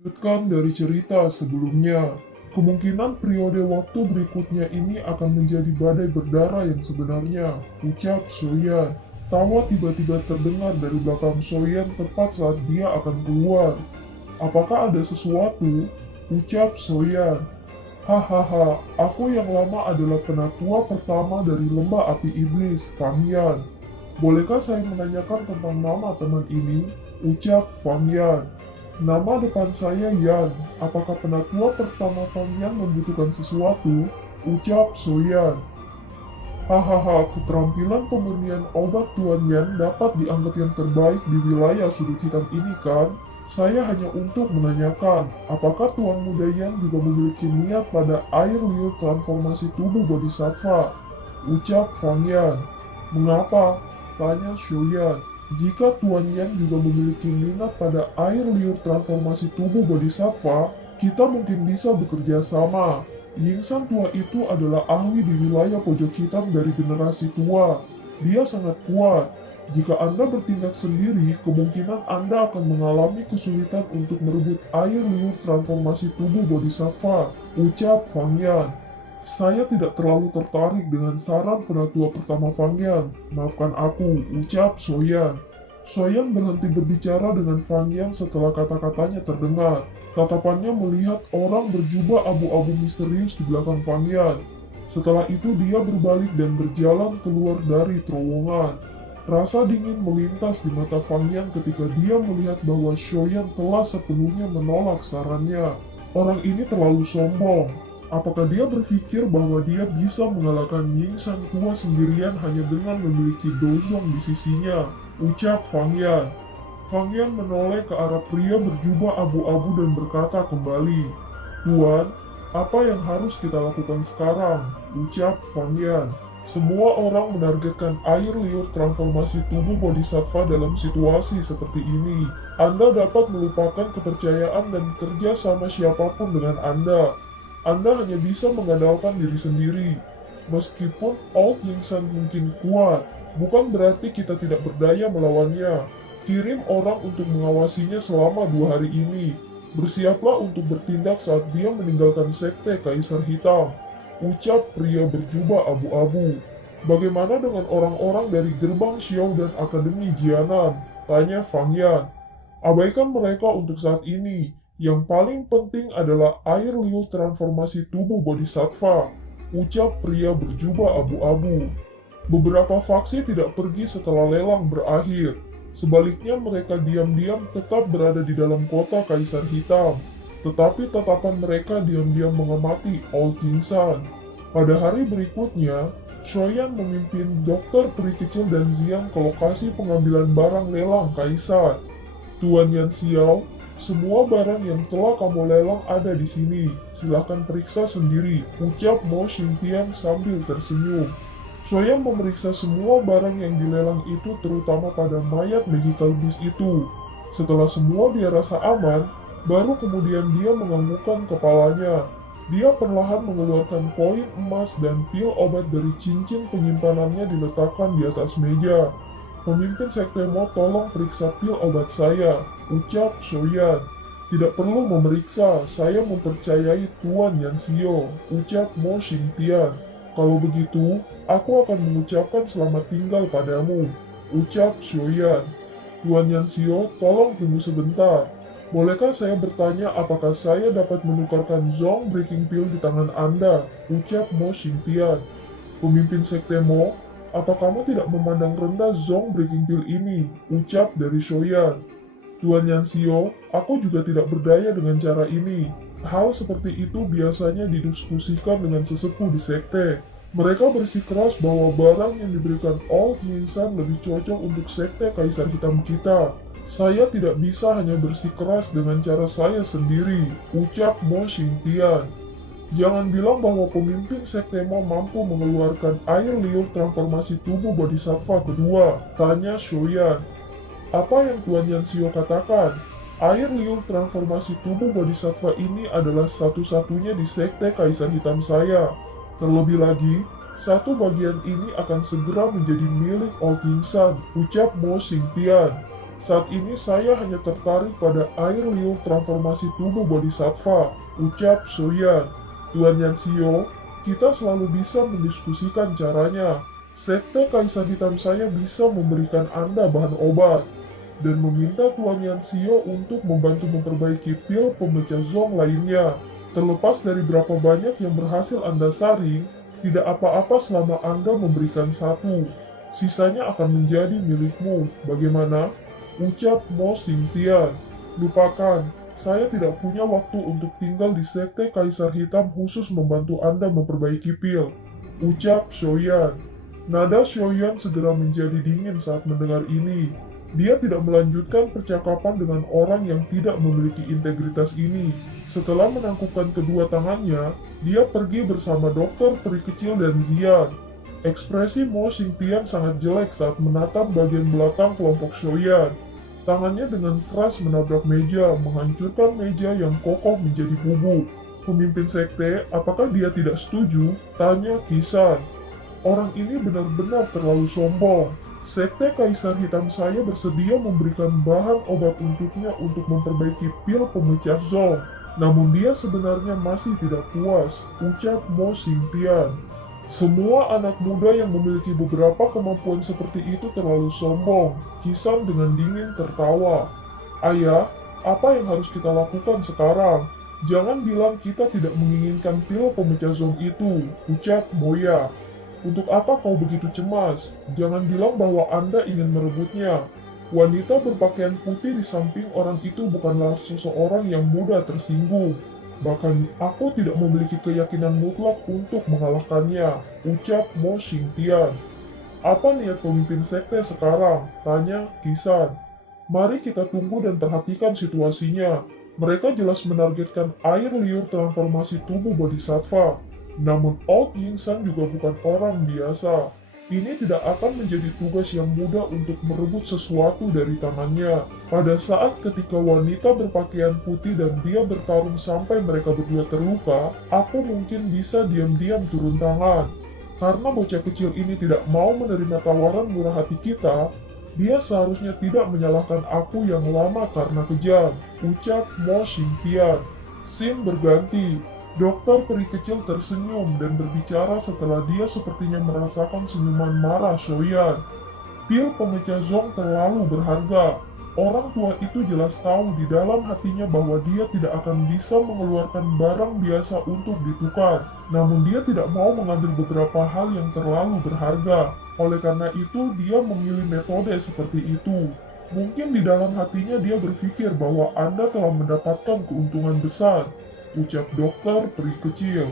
Lanjutkan dari cerita sebelumnya, kemungkinan periode waktu berikutnya ini akan menjadi badai berdarah yang sebenarnya, ucap Soyan. Tawa tiba-tiba terdengar dari belakang Soyan tepat saat dia akan keluar. Apakah ada sesuatu? Ucap Soyan. Hahaha, aku yang lama adalah penatua pertama dari lembah api iblis, Fangyan. Bolehkah saya menanyakan tentang nama teman ini? Ucap Fangyan. Nama depan saya Yan. Apakah penatua pertama Fangyan membutuhkan sesuatu? Ucap Soyan. Hahaha, keterampilan pemurnian obat Tuan Yan dapat dianggap yang terbaik di wilayah sudut hitam ini kan? Saya hanya untuk menanyakan, apakah Tuan Muda Yan juga memiliki niat pada air liur transformasi tubuh Bodhisattva? Ucap Fang Yan. Mengapa? Tanya Shoyan. Jika Tuan Yan juga memiliki minat pada air liur transformasi tubuh Bodhisattva, kita mungkin bisa bekerja sama. Yingsan tua itu adalah ahli di wilayah pojok hitam dari generasi tua. Dia sangat kuat. Jika Anda bertindak sendiri, kemungkinan Anda akan mengalami kesulitan untuk merebut air liur transformasi tubuh Bodhisattva, ucap Fang Yan. Saya tidak terlalu tertarik dengan saran penatua pertama Fang Yan. Maafkan aku, ucap Soyan. Soyan berhenti berbicara dengan Fang Yan setelah kata-katanya terdengar. Tatapannya melihat orang berjubah abu-abu misterius di belakang Fang Yan. Setelah itu dia berbalik dan berjalan keluar dari terowongan. Rasa dingin melintas di mata Fang Yan ketika dia melihat bahwa Shoyan telah sepenuhnya menolak sarannya. Orang ini terlalu sombong. Apakah dia berpikir bahwa dia bisa mengalahkan Ying Sang tua sendirian hanya dengan memiliki Dozong di sisinya? Ucap Fang Yan. Fang Yan menoleh ke arah pria berjubah abu-abu dan berkata kembali, Tuan, apa yang harus kita lakukan sekarang? Ucap Fang Yan. Semua orang menargetkan air liur transformasi tubuh Bodhisattva dalam situasi seperti ini. Anda dapat melupakan kepercayaan dan kerja sama siapapun dengan Anda. Anda hanya bisa mengandalkan diri sendiri. Meskipun Old Yingsan mungkin kuat, bukan berarti kita tidak berdaya melawannya. Kirim orang untuk mengawasinya selama 2 hari ini. Bersiaplah untuk bertindak saat dia meninggalkan sekte Kaisar Hitam. Ucap pria berjubah abu-abu. Bagaimana dengan orang-orang dari gerbang Xiao dan Akademi Jianan? Tanya Fang Yan. Abaikan mereka untuk saat ini. Yang paling penting adalah air liur transformasi tubuh Bodhisattva. Ucap pria berjubah abu-abu. Beberapa faksi tidak pergi setelah lelang berakhir. Sebaliknya mereka diam-diam tetap berada di dalam kota Kaisar Hitam. Tetapi tatapan mereka diam-diam mengamati Old Yingsan. Pada hari berikutnya, Shoyan memimpin dokter peri kecil dan Ziang ke lokasi pengambilan barang lelang Kaisar. Tuan Yan Xiao, semua barang yang telah kamu lelang ada di sini. Silahkan periksa sendiri, ucap Mo Xingtian sambil tersenyum. Shoyan memeriksa semua barang yang dilelang itu terutama pada mayat Magical Beast itu. Setelah semua dia rasa aman, baru kemudian dia menganggukkan kepalanya. Dia perlahan mengeluarkan koin emas dan pil obat dari cincin penyimpanannya diletakkan di atas meja. Pemimpin Sekte Mo, tolong periksa pil obat saya, ucap Shoyan. Tidak perlu memeriksa, saya mempercayai Tuan Yanxio, ucap Mo Xingtian. Kalau begitu, aku akan mengucapkan selamat tinggal padamu, ucap Shoyan. Tuan Yanxio, tolong tunggu sebentar. Bolehkah saya bertanya apakah saya dapat menukarkan Zong Breaking Pill di tangan Anda? Ucap Mo Xingtian. Pemimpin Sekte Mo, apa kamu tidak memandang rendah Zong Breaking Pill ini? Ucap dari Shoyan. Tuan Yanxio, aku juga tidak berdaya dengan cara ini. Hal seperti itu biasanya didiskusikan dengan sesepuh di sekte. Mereka bersikeras bahwa barang yang diberikan Old Yingsan lebih cocok untuk sekte Kaisar Hitam kita. Saya tidak bisa hanya bersikeras dengan cara saya sendiri, ucap Mo Xingtian. Jangan bilang bahwa pemimpin sekte Mo mampu mengeluarkan air liur transformasi tubuh Bodhisattva kedua, tanya Shoyan. Apa yang Tuan Yanxio katakan? Air liur transformasi tubuh Bodhisattva ini adalah satu-satunya di sekte Kaisar Hitam saya. Terlebih lagi, satu bagian ini akan segera menjadi milik Old Yingsan, ucap Mo Xingtian. Saat ini saya hanya tertarik pada air liur transformasi tubuh Bodhisattva, ucap Soyan. Tuan Yansio, kita selalu bisa mendiskusikan caranya. Sekte Kaisar Hitam saya bisa memberikan Anda bahan obat dan meminta Tuan Yansio untuk membantu memperbaiki pil pemecah zong lainnya. Terlepas dari berapa banyak yang berhasil Anda saring, tidak apa-apa selama Anda memberikan satu. Sisanya akan menjadi milikmu. Bagaimana? Ucap Mo Xingtian. Lupakan, saya tidak punya waktu untuk tinggal di Sekte Kaisar Hitam khusus membantu Anda memperbaiki pil. Ucap Shoyan. Nada Shoyan segera menjadi dingin saat mendengar ini. Dia tidak melanjutkan percakapan dengan orang yang tidak memiliki integritas ini. Setelah menangkupkan kedua tangannya, dia pergi bersama dokter peri kecil dan Zian. Ekspresi Mo Xingtian sangat jelek saat menatap bagian belakang kelompok Shoyan. Tangannya dengan keras menabrak meja, menghancurkan meja yang kokoh menjadi bubuk. Pemimpin sekte, apakah dia tidak setuju? Tanya Kisan. Orang ini benar-benar terlalu sombong. Sekte Kaisar Hitam saya bersedia memberikan bahan obat untuknya untuk memperbaiki pil pemecah zong. Namun dia sebenarnya masih tidak puas, ucap Mo Xingtian. Semua anak muda yang memiliki beberapa kemampuan seperti itu terlalu sombong. Kisan dengan dingin tertawa. Ayah, apa yang harus kita lakukan sekarang? Jangan bilang kita tidak menginginkan pil pemecah zong itu, ucap Moya. Untuk apa kau begitu cemas? Jangan bilang bahwa Anda ingin merebutnya. Wanita berpakaian putih di samping orang itu bukanlah seseorang yang mudah tersinggung. Bahkan aku tidak memiliki keyakinan mutlak untuk mengalahkannya, ucap Mo Xingtian. Apa niat pemimpin sekte sekarang? Tanya Kisan. Mari kita tunggu dan perhatikan situasinya. Mereka jelas menargetkan air liur transformasi tubuh Bodhisattva. Namun Old Yingsan juga bukan orang biasa. Ini tidak akan menjadi tugas yang mudah untuk merebut sesuatu dari tangannya. Pada saat ketika wanita berpakaian putih dan dia bertarung sampai mereka berdua terluka, aku mungkin bisa diam-diam turun tangan. Karena bocah kecil ini tidak mau menerima tawaran murah hati kita, dia seharusnya tidak menyalahkan aku yang lama karena kejam, ucap Mo Xingtian. Scene berganti. Dokter peri kecil tersenyum dan berbicara setelah dia sepertinya merasakan senyuman marah Shoyan. Pil pemecah zong terlalu berharga. Orang tua itu jelas tahu di dalam hatinya bahwa dia tidak akan bisa mengeluarkan barang biasa untuk ditukar. Namun dia tidak mau mengambil beberapa hal yang terlalu berharga. Oleh karena itu dia memilih metode seperti itu. Mungkin di dalam hatinya dia berpikir bahwa Anda telah mendapatkan keuntungan besar, ucap dokter peri kecil.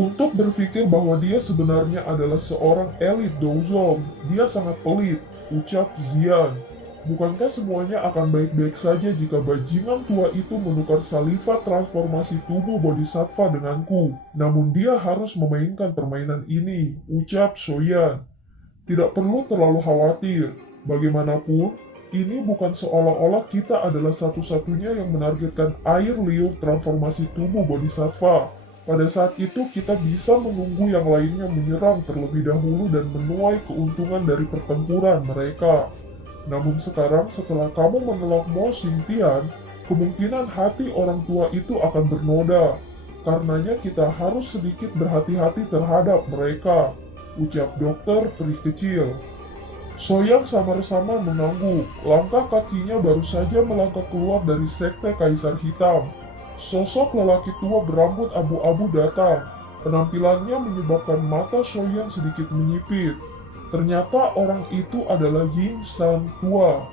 Untuk berpikir bahwa dia sebenarnya adalah seorang elit Douzong, dia sangat pelit, ucap Zian. Bukankah semuanya akan baik-baik saja jika bajingan tua itu menukar saliva transformasi tubuh Bodhisattva denganku? Namun dia harus memainkan permainan ini, ucap Shoyan. Tidak perlu terlalu khawatir, bagaimanapun, ini bukan seolah-olah kita adalah satu-satunya yang menargetkan air liur transformasi tubuh Bodhisattva. Pada saat itu kita bisa menunggu yang lainnya menyerang terlebih dahulu dan menuai keuntungan dari pertempuran mereka. Namun sekarang setelah kamu menolak Mo Xingtian, kemungkinan hati orang tua itu akan bernoda. Karenanya kita harus sedikit berhati-hati terhadap mereka, ucap dokter peri kecil. Soyang samar-samar mengangguk. Langkah kakinya baru saja melangkah keluar dari sekte Kaisar Hitam. Sosok lelaki tua berambut abu-abu datang. Penampilannya menyebabkan mata Soyang sedikit menyipit. Ternyata orang itu adalah Yingsan tua.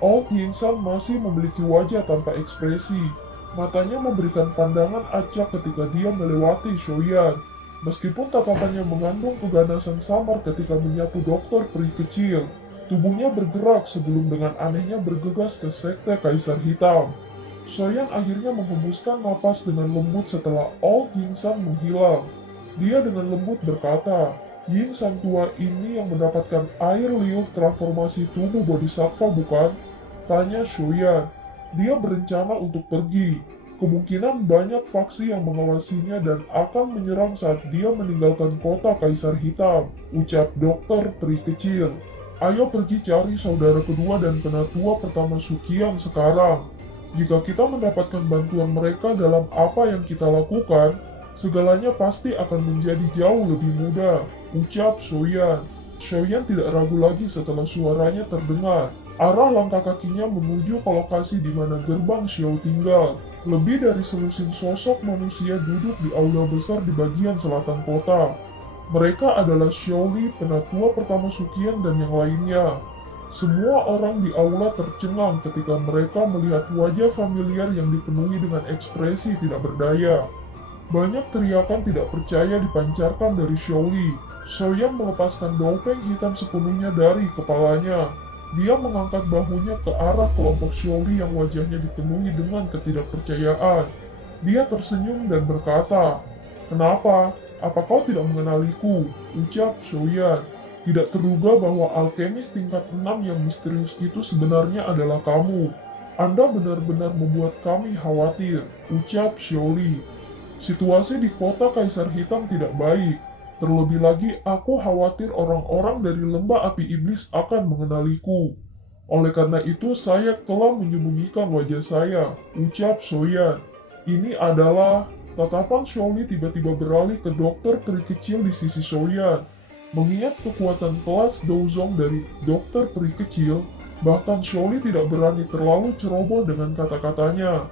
Old Yingsan masih memiliki wajah tanpa ekspresi. Matanya memberikan pandangan acak ketika dia melewati Soyang. Meskipun tatapannya mengandung keganasan samar ketika menyatu dokter peri kecil, tubuhnya bergerak sebelum dengan anehnya bergegas ke sekte Kaisar Hitam. Soyang akhirnya menghembuskan napas dengan lembut setelah Old Yingsan menghilang. Dia dengan lembut berkata, Yingsan tua ini yang mendapatkan air liur transformasi tubuh Bodhisattva bukan? Tanya Shoyan. Dia berencana untuk pergi. Kemungkinan banyak faksi yang mengawasinya dan akan menyerang saat dia meninggalkan kota Kaisar Hitam, ucap dokter peri kecil. Ayo pergi cari saudara kedua dan penatua pertama Sukian sekarang. Jika kita mendapatkan bantuan mereka dalam apa yang kita lakukan, segalanya pasti akan menjadi jauh lebih mudah, ucap Soyan. Soyan tidak ragu lagi setelah suaranya terdengar. Arah langkah kakinya menuju ke lokasi di mana gerbang Xiao tinggal. Lebih dari selusin sosok manusia duduk di aula besar di bagian selatan kota. Mereka adalah Xiaoli, penatua pertama Sukian dan yang lainnya. Semua orang di aula tercengang ketika mereka melihat wajah familiar yang dipenuhi dengan ekspresi tidak berdaya. Banyak teriakan tidak percaya dipancarkan dari Xiaoli. Soyan melepaskan dopeng hitam sepenuhnya dari kepalanya. Dia mengangkat bahunya ke arah kelompok Xiaoli yang wajahnya dipenuhi dengan ketidakpercayaan. Dia tersenyum dan berkata, "Kenapa? Apa kau tidak mengenaliku?" ucap Soyan. Tidak terduga bahwa alkemis tingkat 6 yang misterius itu sebenarnya adalah kamu. Anda benar-benar membuat kami khawatir, ucap Xiaoli. Situasi di kota Kaisar Hitam tidak baik. Terlebih lagi, aku khawatir orang-orang dari lembah api iblis akan mengenaliku. Oleh karena itu, saya telah menyembunyikan wajah saya, ucap Soyan. Ini adalah... Tatapan Xiaoli tiba-tiba beralih ke dokter peri kecil di sisi Soyan. Mengingat kekuatan kelas Douzong dari dokter peri kecil, bahkan Xiaoli tidak berani terlalu ceroboh dengan kata-katanya.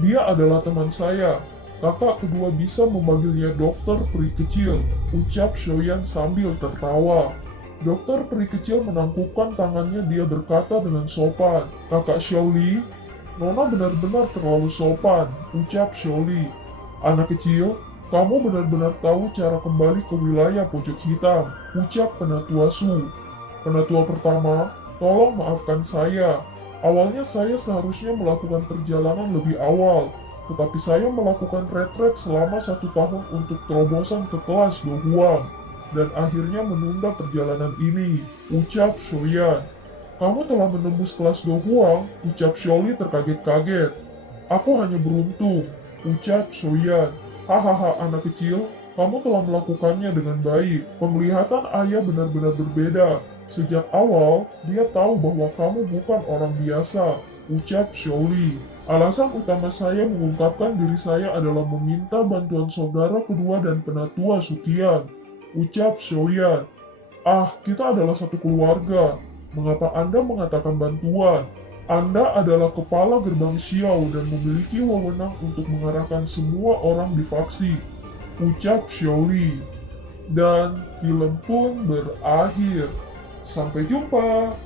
Dia adalah teman saya. Kakak kedua bisa memanggilnya dokter peri kecil, ucap Soyan sambil tertawa. Dokter peri kecil menangkupkan tangannya, dia berkata dengan sopan, "Kakak Xiaoli, Nona benar-benar terlalu sopan," ucap Xiaoli. "Anak kecil, kamu benar-benar tahu cara kembali ke wilayah pojok hitam," ucap penatua Su. "Penatua pertama, tolong maafkan saya. Awalnya saya seharusnya melakukan perjalanan lebih awal, tetapi saya melakukan retret selama 1 tahun untuk terobosan ke kelas Dohuang, dan akhirnya menunda perjalanan ini," ucap Soyan. "Kamu telah menembus kelas Dohuang," ucap Xiaoli terkaget-kaget. "Aku hanya beruntung," ucap Soyan. "Hahaha anak kecil, kamu telah melakukannya dengan baik. Penglihatan ayah benar-benar berbeda. Sejak awal, dia tahu bahwa kamu bukan orang biasa," ucap Xiaoli. "Alasan utama saya mengungkapkan diri saya adalah meminta bantuan saudara kedua dan penatua Sukian," ucap Soyan. "Ah, kita adalah satu keluarga. Mengapa Anda mengatakan bantuan? Anda adalah kepala gerbang Xiao dan memiliki wewenang untuk mengarahkan semua orang di faksi," ucap Xiaoli. Dan film pun berakhir. Sampai jumpa!